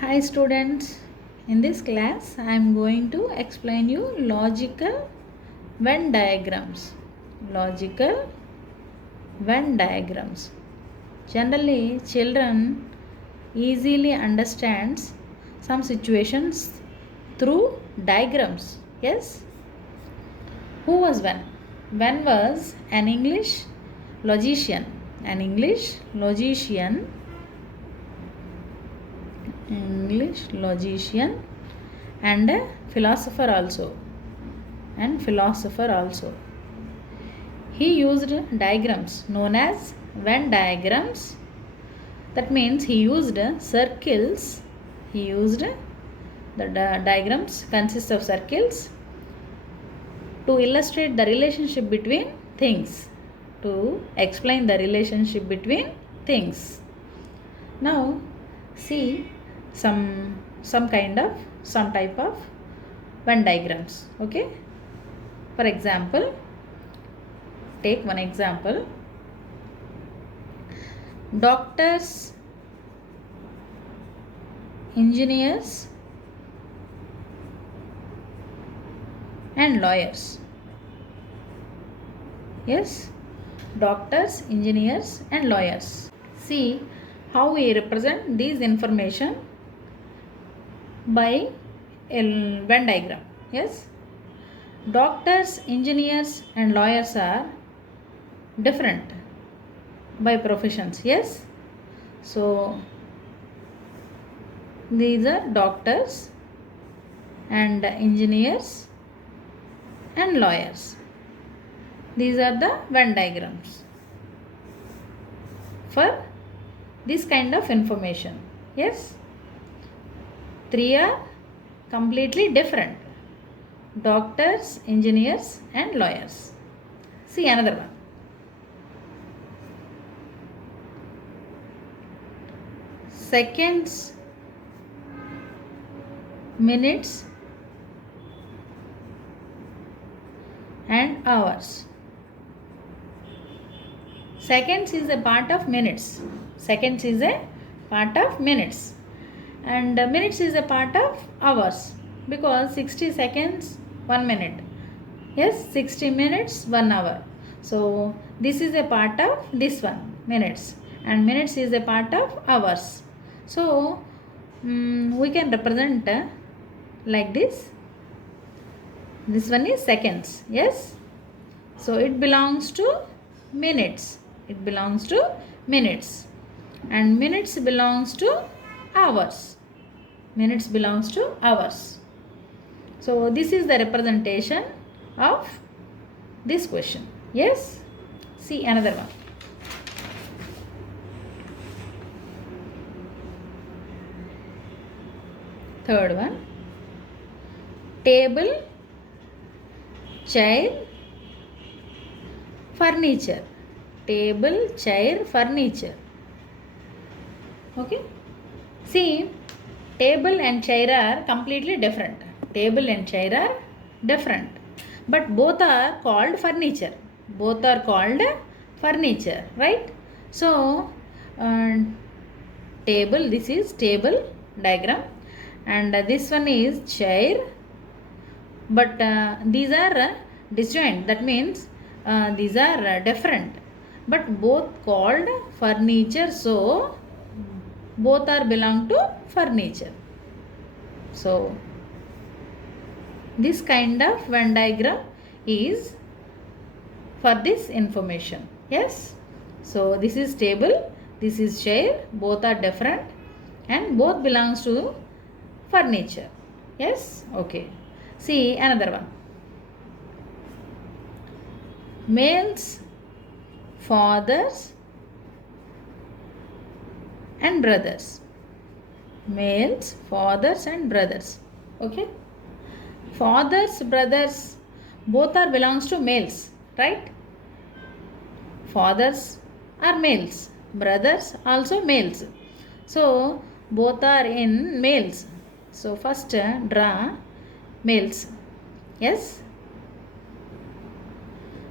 Hi students, in this class I am going to explain you logical Venn diagrams. Logical Venn diagrams. Generally children easily understands some situations through diagrams. Yes? Who was Venn? Venn was an English logician. English logician and a philosopher also. He used diagrams known as Venn diagrams. That means he used circles. The diagrams consist of circles to illustrate the relationship between things. To explain the relationship between things. Now see some type of Venn diagrams. Okay. For example, take one example. Doctors, engineers and lawyers. Yes, doctors, engineers and lawyers. See how we represent these information by a Venn diagram. Yes, doctors, engineers and lawyers are different by professions. Yes, so these are doctors and engineers and lawyers. These are the Venn diagrams for this kind of information. Yes, three are completely different: doctors, engineers and lawyers. See another one. Seconds, minutes and hours. Seconds is a part of minutes. And minutes is a part of hours, because 60 seconds 1 minute. Yes, 60 minutes 1 hour. So this is a part of this one, minutes, and minutes is a part of hours. So we can represent like this. This one is seconds. Yes, so it belongs to minutes. And minutes belongs to hours. So this is the representation of this question. Yes, see another one. Third one. Table, chair, furniture. Table, chair, furniture. Okay. See, table and chair are completely different. But both are called furniture. Right? So, table, this is table diagram, and this one is chair. But these are disjoint. That means these are different, but both called furniture. So both are belong to furniture. So this kind of Venn diagram is for this information. Yes, so this is table, this is chair. Both are different and both belongs to furniture. Yes, okay. See another one. Males, fathers and brothers. Okay, fathers, brothers, both are belongs to males, right? Fathers are males, brothers also males, so both are in males. So first draw males. Yes,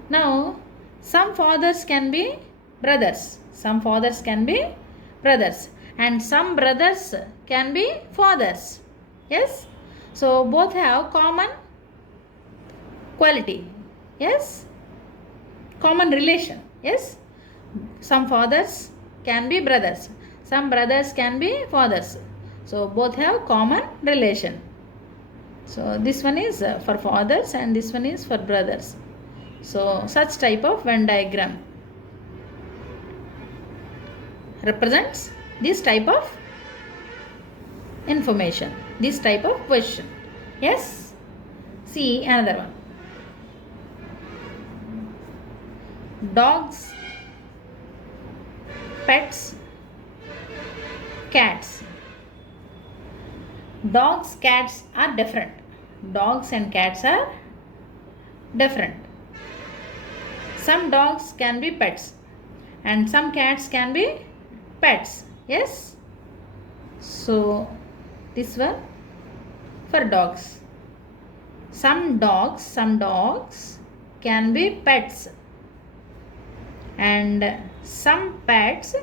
now some fathers can be brothers, and some brothers can be fathers. Yes, so both have common quality. Yes, common relation. Yes, some fathers can be brothers, some brothers can be fathers, so both have common relation. So this one is for fathers and this one is for brothers. So such type of Venn diagram represents this type of information, this type of question. Yes, see another one. Dogs, pets, cats. Dogs, cats are different. Dogs and cats are different. Some dogs can be pets and some cats can be pets. Yes, so this one for dogs. Some dogs can be pets and some pets,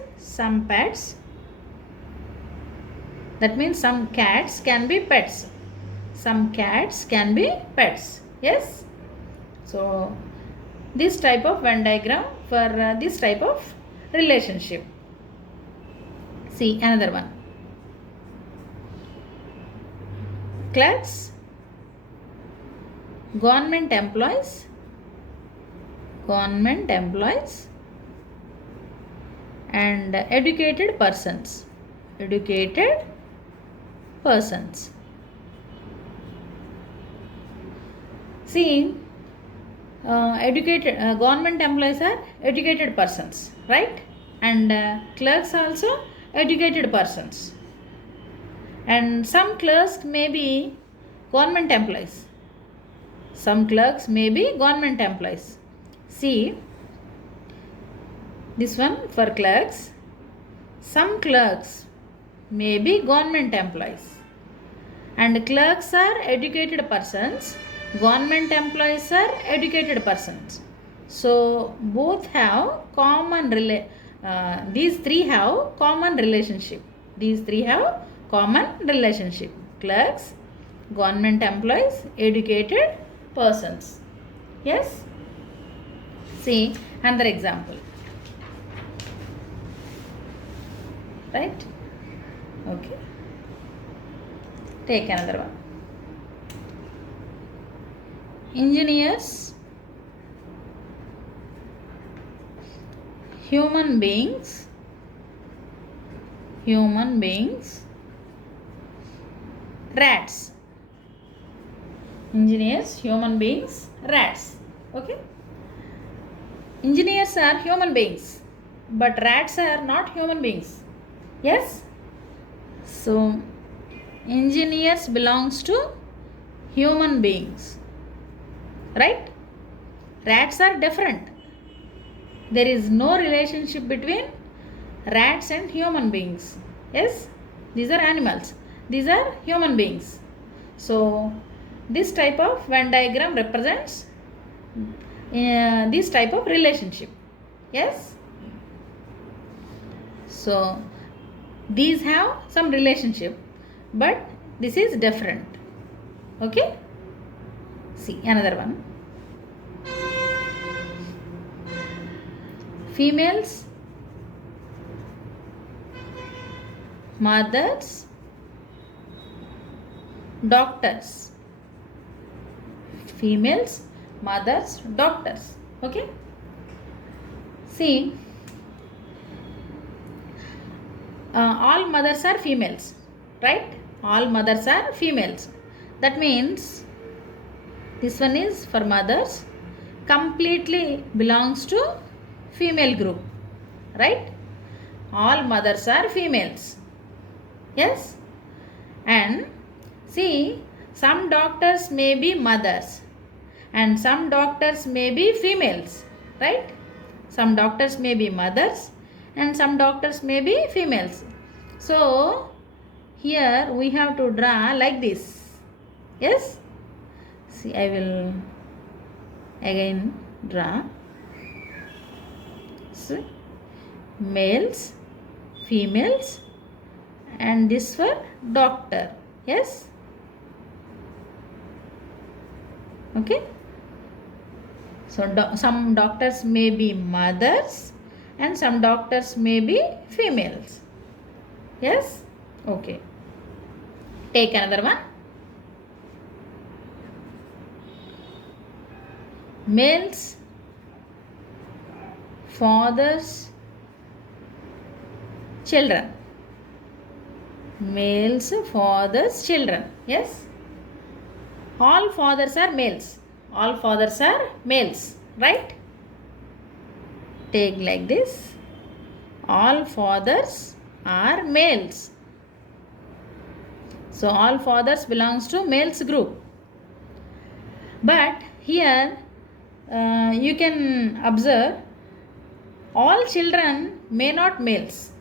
that means some cats can be pets, some cats can be pets. Yes, so this type of Venn diagram for this type of relationship. See another one. Clerks, government employees, and educated persons. See, educated government employees are educated persons, right? And clerks also educated persons. And some clerks may be government employees. Some clerks may be government employees. See, this one for clerks. Some clerks may be government employees. And clerks are educated persons. Government employees are educated persons. So both have common these three have common relationship. Clerks, government employees, educated persons. Yes. See another example. Right? Okay. Take another one. Engineers, human beings, rats. Engineers, human beings, rats. Okay. Engineers are human beings, but rats are not human beings. Yes. So engineers belongs to human beings, right? Rats are different. There is no relationship between rats and human beings. Yes, these are animals, these are human beings. So this type of Venn diagram represents this type of relationship. Yes, so these have some relationship, but this is different. Okay, see another one. Females, mothers, doctors. Females, mothers, doctors. Okay, see, all mothers are females, right? All mothers are females. That means this one is for mothers, completely belongs to female group, right? All mothers are females. Yes, and see, some doctors may be mothers and some doctors may be females, right? Some doctors may be mothers and some doctors may be females. So here we have to draw like this. Yes, see, I will again draw. See, males, females, and this for doctor. Yes. Okay. So some doctors may be mothers and some doctors may be females. Yes. Okay. Take another one. Males, fathers, children. Males, fathers, children. Yes. All fathers are males. All fathers are males. Right? Take like this. All fathers are males. So all fathers belongs to males group. But here you can observe all children may not males.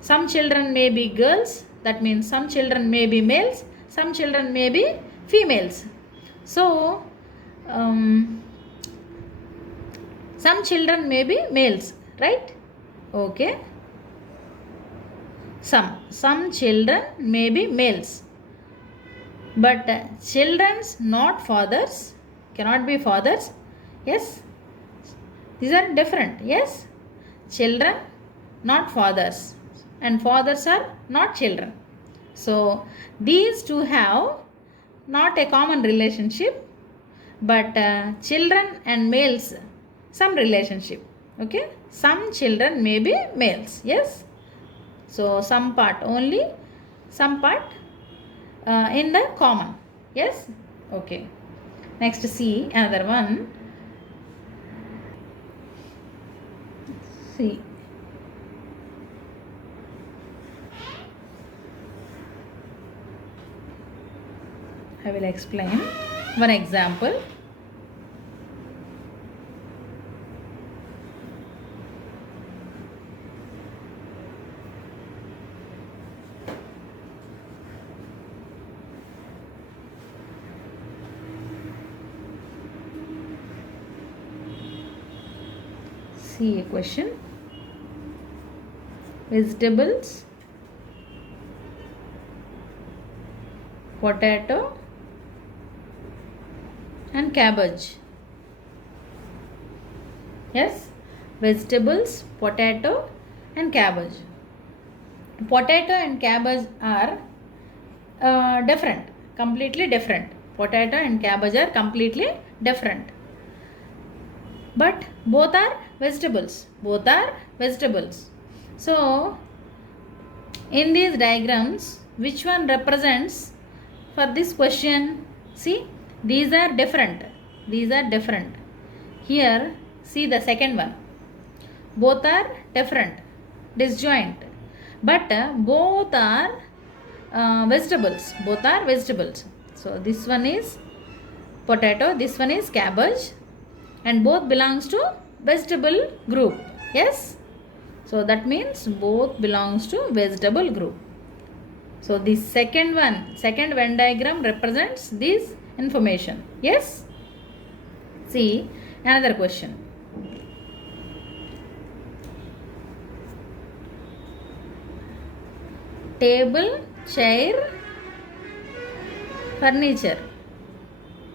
Some children may be girls. That means some children may be males. Some children may be females. So some children may be males, right? Okay. Some children may be males, but children's not fathers, cannot be fathers. Yes, these are different. Yes, children not fathers and fathers are not children. So these two have not a common relationship, but children and males some relationship. Okay, some children may be males. Yes. So some part only, some part in the common. Yes. Okay. Next, see another one. See. I will explain one example. See a question. Vegetables, potato and cabbage. Yes, vegetables, potato and cabbage. Potato and cabbage are different, completely different. Potato and cabbage are completely different. But both are vegetables. Both are vegetables. So, in these diagrams, which one represents for this question? See, these are different. These are different. Here, see the second one. Both are different, disjoint. But both are vegetables. Both are vegetables. So, this one is potato, this one is cabbage. And both belongs to vegetable group. Yes. So that means both belongs to vegetable group. So the second Venn diagram represents this information. Yes. See another question. Table, chair, furniture.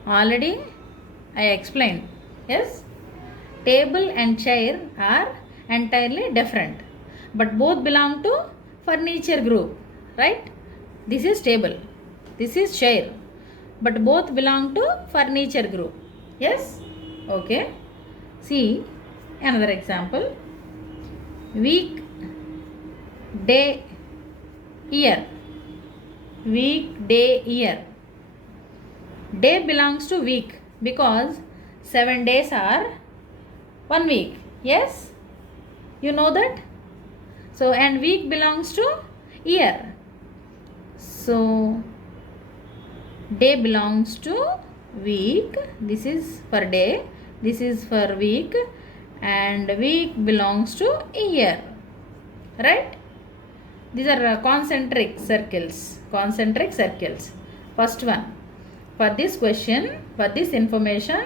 Already I explained. Yes, table and chair are entirely different, but both belong to furniture group, right? This is table, this is chair, but both belong to furniture group. Yes. Okay. See another example. Week, day, year. Week, day, year. Day belongs to week because 7 days are 1 week. Yes, you know that. So and week belongs to year. So day belongs to week. This is for day, this is for week, and week belongs to year, right? These are concentric circles. Concentric circles. First one, for this question, for this information,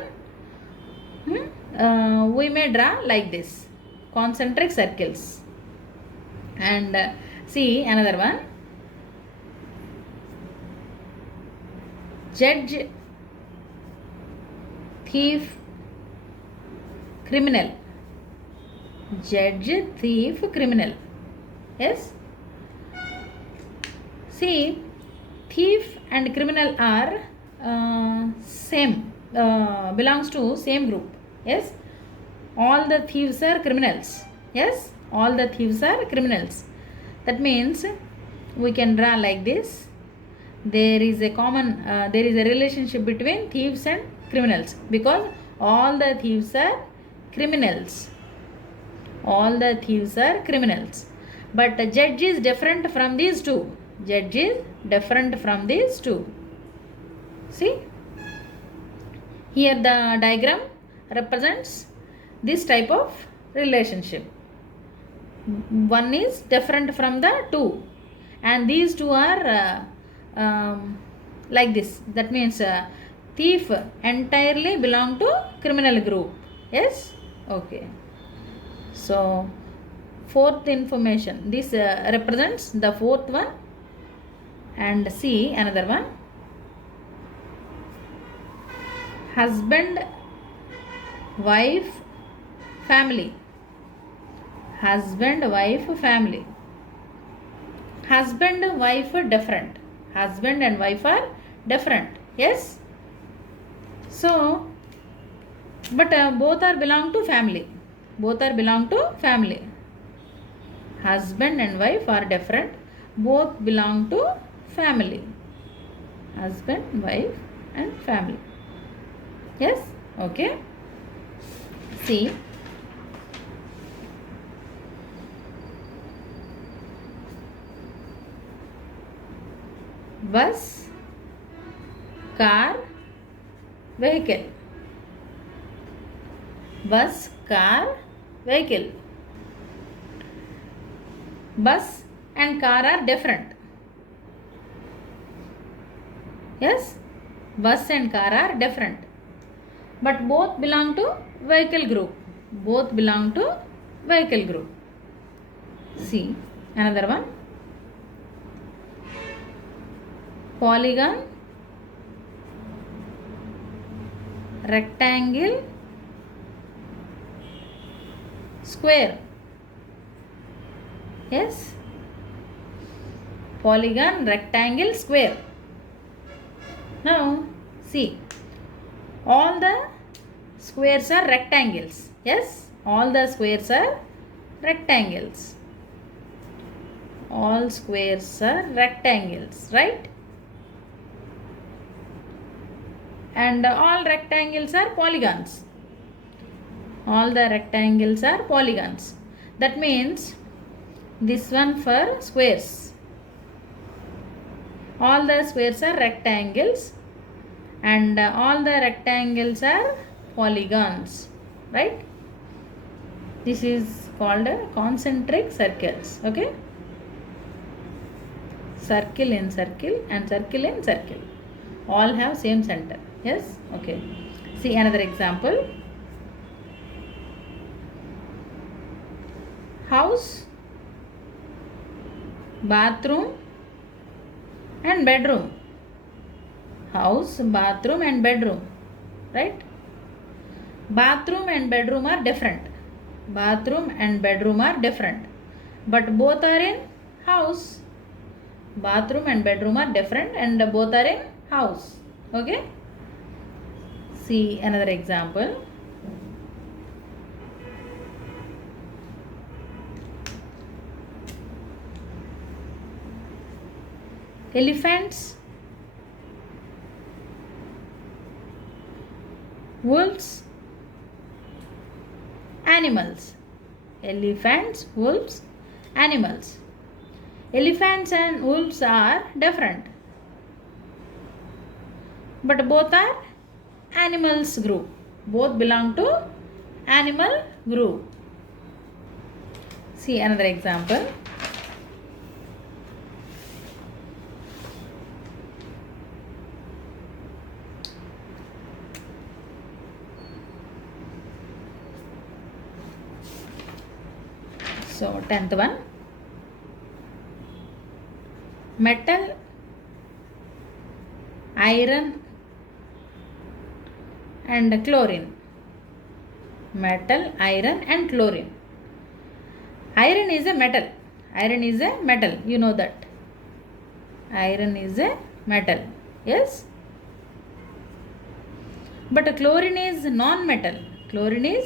we may draw like this, concentric circles. And see another one. judge, thief, criminal. Judge, thief, criminal. Yes. See, thief and criminal are same, belongs to same group. Yes. All the thieves are criminals. Yes. All the thieves are criminals. That means we can draw like this. There is a relationship between thieves and criminals, because all the thieves are criminals. All the thieves are criminals. But the judge is different from these two. Judge is different from these two. See? Here the diagram represents this type of relationship. One is different from the two. And these two are like this. That means thief entirely belong to criminal group. Yes? Okay. So, fourth information. This represents the fourth one. And see another one. Husband, wife, family. Husband, wife, family. Husband, wife are different. Husband and wife are different. Yes? So, but both are belong to family. Both are belong to family. Husband and wife are different. Both belong to family. Husband, wife and family. Yes? Okay. See. Bus, car, vehicle. Bus, car, vehicle. Bus and car are different. Yes? Bus and car are different. But both belong to vehicle group. Both belong to vehicle group. See, another one. Polygon, rectangle, square. Yes? Polygon, rectangle, square. Now, see. All the squares are rectangles. Yes? All the squares are rectangles. All squares are rectangles, right? And all rectangles are polygons. All the rectangles are polygons. That means this one for squares. All the squares are rectangles and all the rectangles are polygons, right? This is called concentric circles. Okay? Circle in circle and circle in circle. All have same center. Yes? Okay. See another example. House, bathroom and bedroom. House, bathroom and bedroom. Right? Bathroom and bedroom are different. Bathroom and bedroom are different. But both are in house. Bathroom and bedroom are different and both are in house. Okay? See another example. Elephants, wolves, animals. Elephants, wolves, animals. Elephants and wolves are different, but both are animals group. Both belong to animal group. See another example. So 10th one. Metal, iron, and chlorine. Metal, iron and chlorine. Iron is a metal. Iron is a metal. You know that. Iron is a metal. Yes. But chlorine is non-metal. Chlorine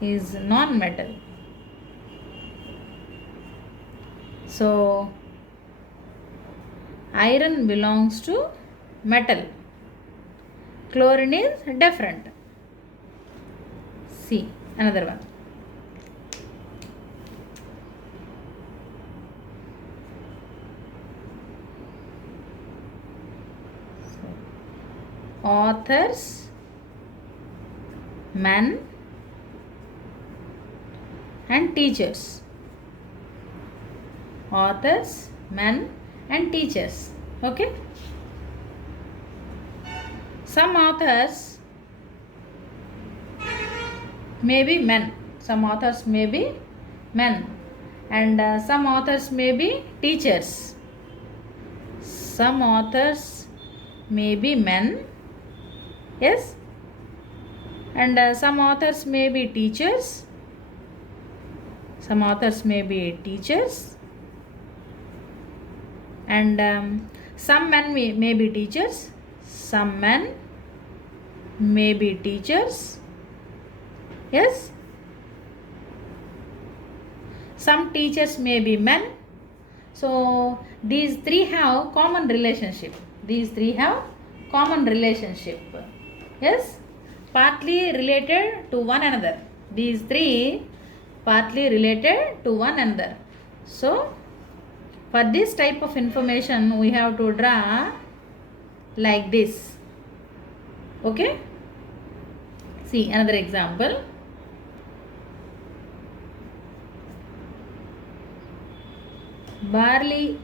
is non-metal. So iron belongs to metal. Chlorine is different. See another one. Authors, men and teachers. Authors, men and teachers. Okay. Some authors may be men. Some authors may be men. And some authors may be teachers. Some authors may be men. Yes. And some authors may be teachers. Some authors may be teachers. And some men may be teachers. Some men may be teachers. Yes. Some teachers may be men. So these three have common relationship. These three have common relationship. Yes. Partly related to one another. These three partly related to one another. So for this type of information we have to draw like this. Okay. See another example. Barley,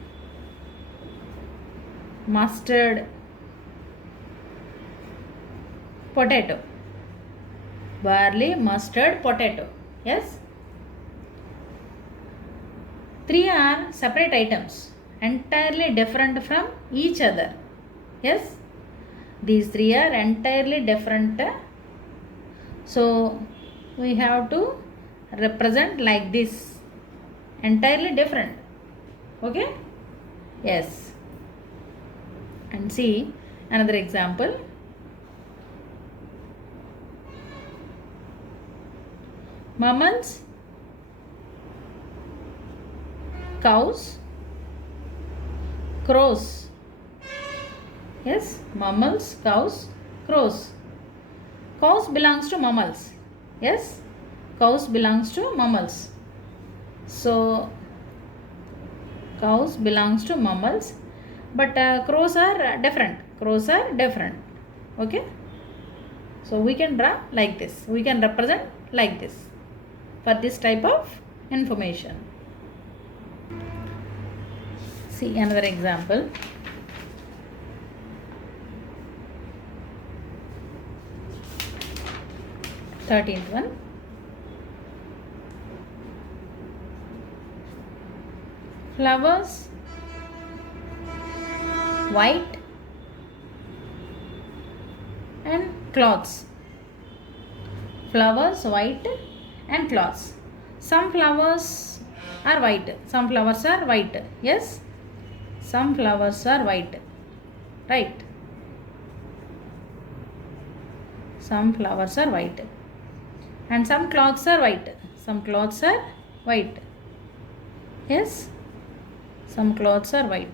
mustard, potato. Barley, mustard, potato. Yes. Three are separate items, entirely different from each other. Yes. These three are entirely different. So we have to represent like this. Entirely different. Okay. Yes. And see another example. Mammals, cows, crows. Yes, mammals, cows, crows. Cows belongs to mammals. Yes, cows belongs to mammals. So cows belongs to mammals, but crows are different. Crows are different. Okay. So we can draw like this. We can represent like this for this type of information. See another example. Thirteenth one. Flowers, white and cloths. Flowers, white and cloths. Some flowers are white. Some flowers are white. Yes. Some flowers are white. Right. Some flowers are white. And some cloths are white. Some cloths are white. Yes. Some cloths are white.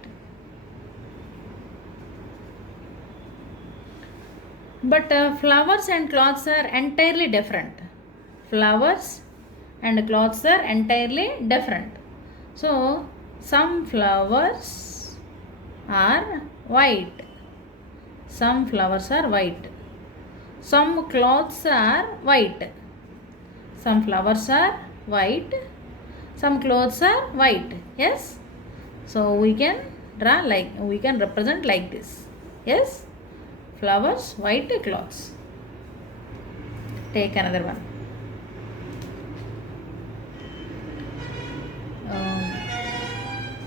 But flowers and cloths are entirely different. Flowers and cloths are entirely different. So some flowers are white. Some flowers are white. Some cloths are white. Some flowers are white. Some clothes are white. Yes. So we can draw like, we can represent like this. Yes. Flowers, white cloths. Take another one.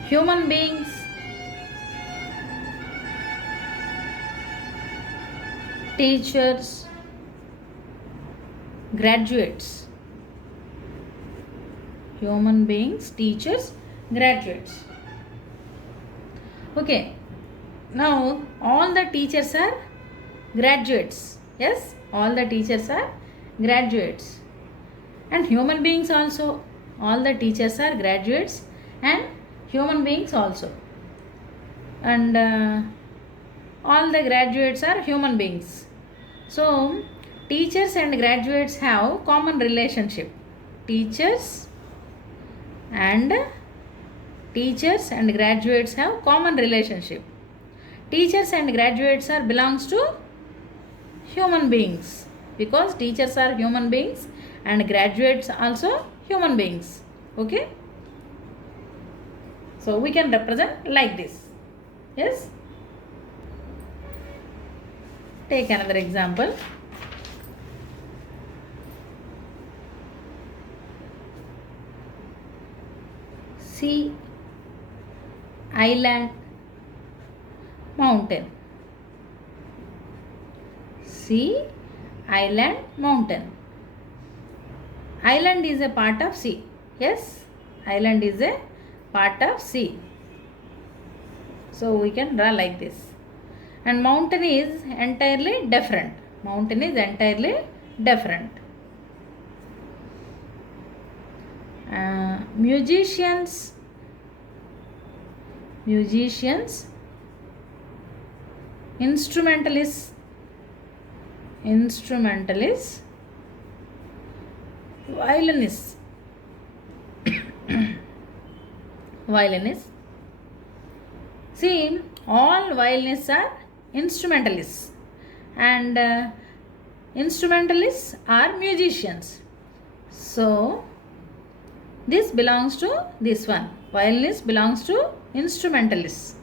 Human beings, teachers, graduates. Human beings, teachers, graduates. Okay, now all the teachers are graduates. Yes, all the teachers are graduates. And human beings also. All the teachers are graduates and human beings also. And all the graduates are human beings. So, teachers and graduates have common relationship. Teachers and graduates have common relationship. Teachers and graduates are belongs to human beings, because teachers are human beings and graduates also human beings. Okay, so we can represent like this. Yes, take another example. Sea, island, mountain. Sea, island, mountain. Island is a part of sea. Yes, island is a part of sea. So we can draw like this. And mountain is entirely different. Mountain is entirely different. Musicians, instrumentalists, violinists, See, all violinists are instrumentalists, and instrumentalists are musicians. So this belongs to this one. Violinist belongs to instrumentalists,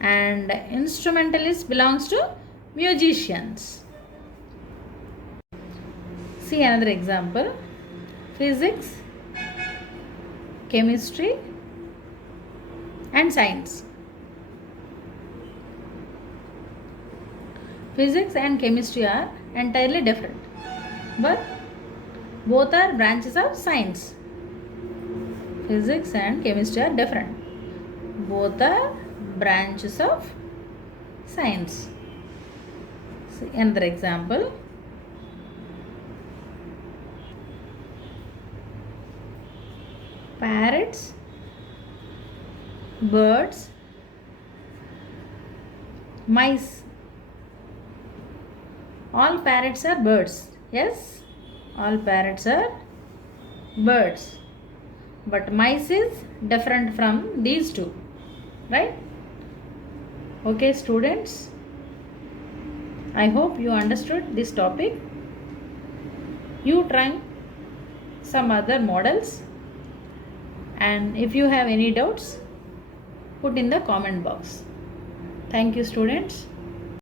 and instrumentalist belongs to musicians. See another example. Physics, chemistry and science. Physics and chemistry are entirely different, but both are branches of science. Physics and chemistry are different. Both are branches of science. See another example. Parrots, birds, mice. All parrots are birds. Yes, all parrots are birds. But mice is different from these two, right? Okay, students, I hope you understood this topic. You try some other models, and if you have any doubts, put in the comment box. Thank you, students.